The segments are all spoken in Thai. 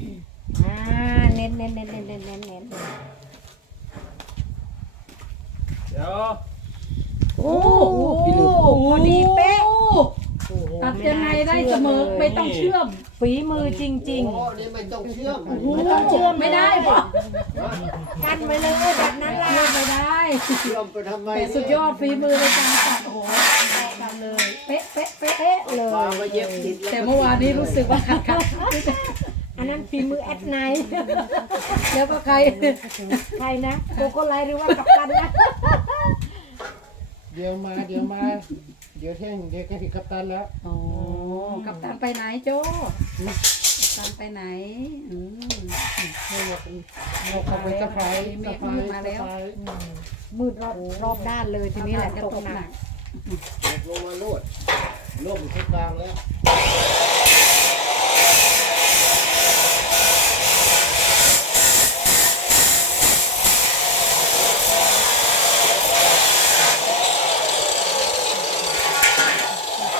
อ่าเน้นเน้นเน้นเน้นเน้นเน้นเน้นเดี๋ยวโอ้โหพอดีเป๊ะตัดยังไงได้เสมอไม่ต้องเชื่อม ฝีมือจริง โอ้นี่ไม่ต้องเชื่อมไม่ต้องเชื่อมไม่ได้ปะๆกันไว้เลยแบบนั้นล่ะเชื่อมไม่ได้ เชื่อมไปทำไมแต่สุดยอดฝีมือในการตัดโอ้โหทำเลย เป๊ะเป๊ะเป๊ะเป๊ะเลยปลามาเย็บติดแต่เมื่อวานนี้รู้สึกว่าขัดขัด นนั้นฝีมือแอดไนท์แล้วก็ใครใครนะโกโก้ไลท์หรือว่ากัปตันนะเดี๋ยวมาเดี๋ยวมา เดี๋ยวเที่ยงเดี๋ยวก็ถึงกัปตันแล้ว โอ้กับตันไปไหนโจ้กับตันไปไหนอืม เราเข้าไปสะพายเมสะฆพายมาแล้วสะพายมืดรอบรอบด้านเลยทีนี้แหละจะตกหนักตกลงมาโลดล่มที่กลางแล้ว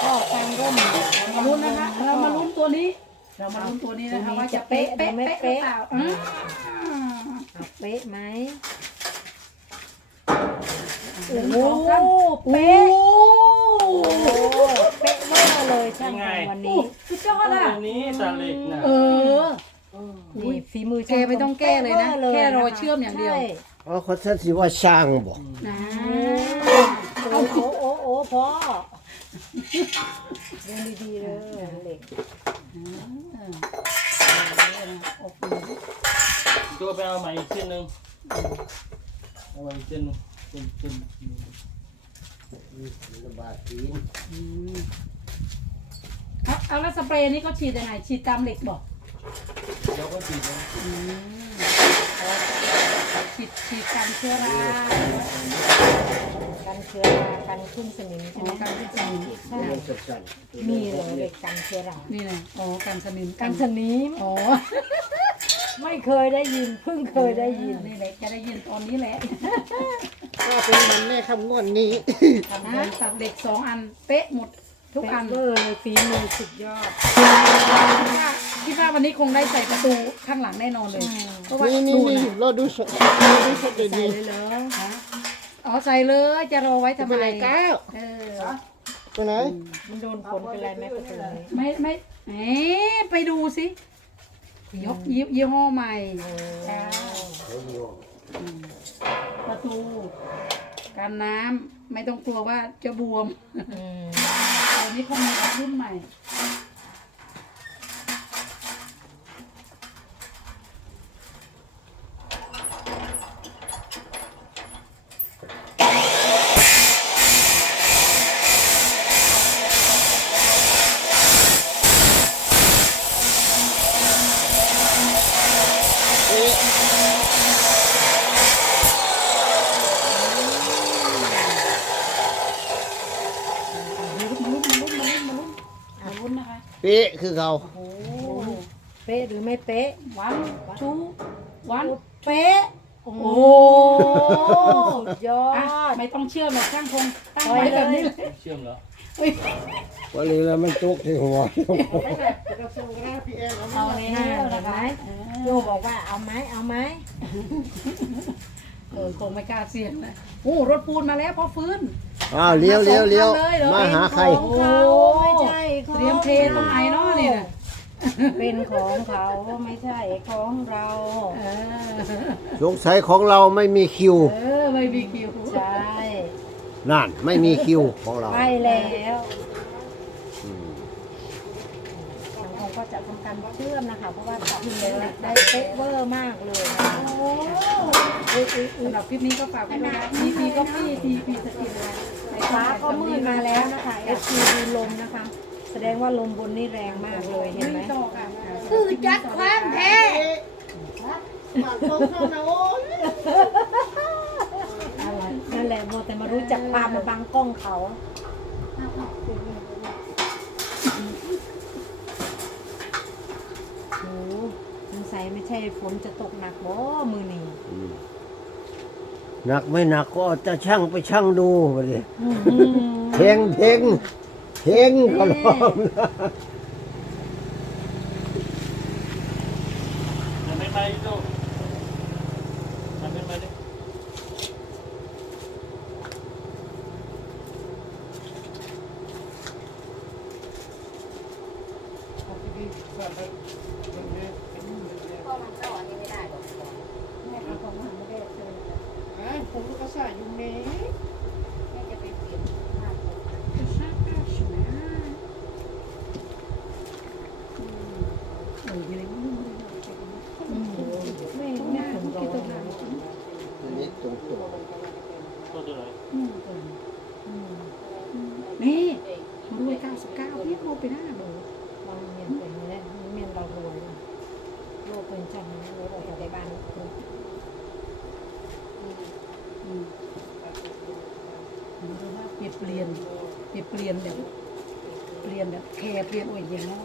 ก็กลางร่ม มาลุ้นนะคะเรามาลุ้นตัวนี้ เรามาลุ้นตัวนี้นะคะว่าจะเป๊ะเป๊ะเป๊ะหรือเปล่าอืมอะเป๊ะไหมโอ้โอ้โหโหเป๊เป๊ะะโอ้เป๊ะมากเลยช่างทำวันนี้สุดยอดตรอะงนี้ตาเหล็กนะเออนี่ฝีมือแกไม่ต้องแก้เลยนะป๊แค่รอนะคะเชื่อมอย่างเดียวใช่อ๋อเขาท่านสิว่าช่างบอกนะโอ้โหโอ้โหพ่อยังดีๆเลยเหล็ก ตัวไปเอาใหม่อีกเส้นหนึ่งเอาใหม่อีกเส้นหนึ่งเส้นเส้นระบาดทีนเอาเอาแล้วสเปรย์นี่เขาฉีดยังไงฉีดตามเหล็กบอก เดี๋ยวก็ติดนะ ฉีดฉีดกันเชื้อรากันเชื้อรากันขึ้นสนิมใช่ไหมกันที่สนิมใช่มีเลยเหล็กกันเชื้อรานี่เลยอ๋อกันสนิมกันสนิมอ๋อไม่เคยได้ยินเพิ่งเคยได้ยินนี่แหละจะได้ยินตอนนี้แหละก็เป็นมันแน่คำงอนนี้ทำงานตัดเหล็กสองอันเป๊ะหมดทุกอันเลยฝีมือสุดยอด คิดว่าคิดว่าวันนี้คงได้ใส่ประตูข้างหลังแน่นอนเลย เพราะว่านี่นี่ดูนี่นะเราดูสดเราดูสดใส่ดีเลยเหรออ๋อใส่เลยจะรอไว้ๆทำไปไมไหนก้าวเออไปไหนมันโดนฝนเป็นไรไหมประตูนี้ไม่ไม่เอ๊ะไปดูสิยกยี่ยี่ห้อใหม่ค่ะประตูกันน้ำไม่ต้องกลัวว่าจะบวมอืมตอนนี้เขามีรุ่นใหม่ มาลุ้นมาลุ้นมาลุ้นมาลุ้นมาลุ้นนะคะ เป๊ะคือเขาโอ้เป๊ะหรือไม่เป๊ะวันทูวันเป๊ะ โอ้โหสุดยออะด ไม่ต้องเชื่อมหรอกช่างคงตั้งปล่อยไว้เลยแบบนี้เลยเชื่อมเหรอเฮ้ยวันนี้แล้วมันตกที่หัวเอาแล้วนะคะโยบอกว่าเอาไหมเอาไหมเออคงไม่กล้าเสี่ยงนะโอ้รถปูนมาแล้วพอฟื้น อ้าวเลี้ยวเลี้ยวเลี้ยวมาหาใครของเขาไม่ใช่ของเตรียมเทตรงไหนเนาะนี่นะ เป็นของเขาไม่ใช่ของเรา เออ สงสัยของเราไม่มีคิว เออไม่มีคิวใช่นั่น ไม่มีคิวของเราไปแล้วทางเขาก็จะทำการเชื่อมนะคะ เพราะว่าตัดเลยได้เป๊ะเวอร์มากเลยนะโอ้สำหรับคลิปนี้ก็ฝากไว้ด้วยนะทีพีก็พี่ทีพีสกินนะ ฟ้าก็มืดมาแล้วนะคะเอฟซีดูลมนะคะแส ดงว่าลมบนนี่แรงมากเลยเห็นไหมต่อค่ะคือจัดความแท้นั่นแหละโมแต่มารู้จักปามาบังกล้องเขาโอ้สงสัยไม่ใช่ฝนจะตกหนักบ่มือนี้หนักไม่หนักก็เอาจะช่างไปช่างดูไปเลยอื้อเพลงเพลง เพลงก็ร้องนะ ไปดูทำเป็นมาดิ เอาที่ดีสั่นเลยตรงนี้เป็นมือเนี่ย พ่อมันต่อนี่ไม่ได้บอกก่อน แม่เอาของหันไม่ได้เลย ไอ้ผมก็ใส่อยู่เม แม่จะไปเปลี่ยนผ้าผม จะชาติชนะเออยังไงไม่รู้เลยอืม ไม่ ต้อง ไม่ หน้า ถึง ทุก ร้อ ที ย ต้องหน้า ตัวนี้ตรงตัว ตัวตัวไหน อืมเออนี่รวยเก้าสิบเก้าพี่ โทรไปหน้าเบอร์เราเมียนเป็นเนี่ยเมียนเรารวยโลกเป็นจังนะเราเราอยู่ในบ้านอืมหรือว่าเปลี่ยนเปลี่ยนเปลี่ยนเปลี่ยนแบบเปลี่ยนแบบแคร์เปลี่ยนโอ้ยอย่างนั้น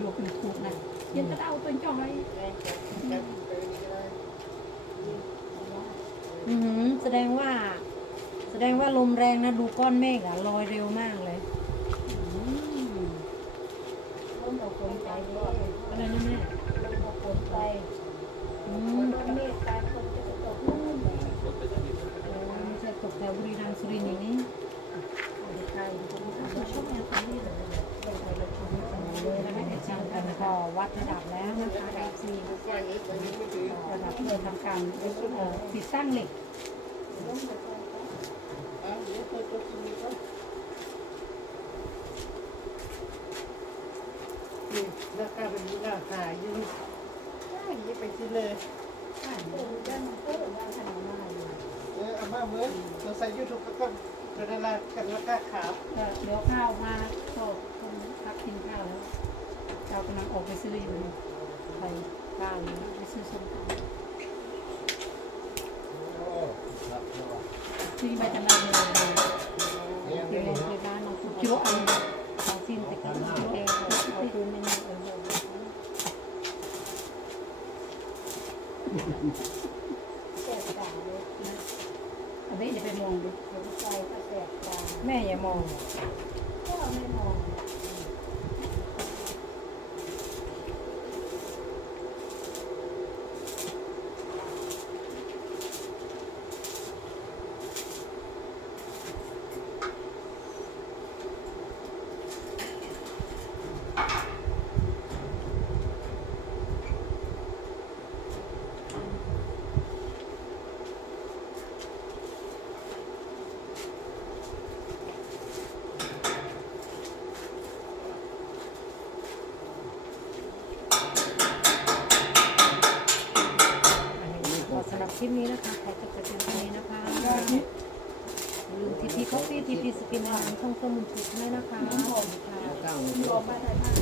ดูเป็นถูกนะเปลี่ยนกระเด้าเป็นจ่อยอือหือแสดงว่า แสดงว่าลมแรงนะ ดูก้อนเมฆอะลอยเร็วมากเลย อืม ต้นดอกคนใจเย็นอะไรนะแม่ต้นดอกคนใจอืคมนเมฆกาคนจะตกนู่นไม่ใช่ตกแถวบุรีรัมย์สุรินทร์อย่างนี้ใครคนที่ชอบแอบนี้เลยเป็นใครเราชอบเลยนะคะเด็กช่างกันก็วัดระดับแล้วนะคะเอฟซีไฟนี้ตัวนี้ไม่ถือระดับเพื่อทำการเอ่อติดตั้งเหล็กะเดี๋ยวตัวตัวนี้ก็นี่หน้าตาเป็นหน้าหาย อยู่ได้ยิบไปสิเลยด้านเอนด้านขนมมาอยู่เอออามาเหมือนเราใส่ยูทูบก็ก็จะได้ละกันราคาขาวก็เดี๋ยวข้าวมาก็คงพักกินข้าวแล้วเรากำลังออกไปซื้ออยู่ไปข้าวอยู่ไปซื้อส้มตำที่ไปจะมาเลย เนี่ย เดี๋ ไม่ ยว เห็น ไปบ้านเราคุณ คิดว่าอัน ของสิ้นแต่ก็ต้องเองเอาคืนไม่มีเออ แสบตาเลย อันนี้อย่าไปมองดูเห็นใจก็แสบตาแม่อย่ามอง ก็ไม่มอง ลิปนี้นะคะขอจบแต่เพียงเท่านี้นะคะอย่าลืมทีพีคอฟฟี่ทีพีสกินอาหารช่องเฟิร์มถูกด้วยนะคะขอบคุณค่ะตั้งรอมาถ่ายภาพ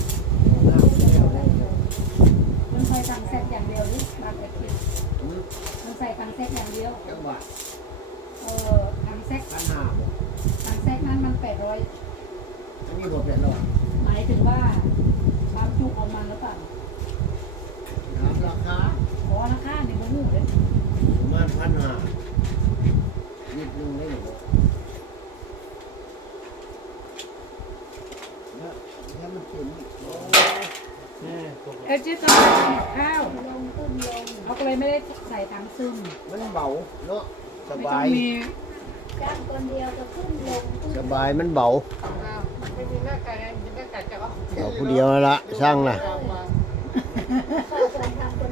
มันใส่ตังเซ็ตอย่างเดียวนี่บางแต่คิดมันใส่ตังเซ็ตอย่างเดียวจังหวัดเออตังเซ็ตพันห้าบ่ตังเซ็ตนั้นมันแปดร้อยอันนี้บ่เป็นหรอกหมายถึงว่าความจุของมันหรือเปล่า ถามราคา ขอราคาในมือเลย ประมาณพันห้านิดนึงได้หรอแล้วแล้วมันเป็นโอ้ นี่ต ต้องข้าวลงขึ้นลงเขาก็เลยไม่ได้ใส่ตังซึมมันเบาเนาะสไม่บาองย มีจ้างคนเดียวจะขึ้นลงขึ้นสบายมันเบาไม่มีหน้ากากไงมีหน้ากากจะเอาผู้เดียวนั่นละช่างน่ะเอามาใส่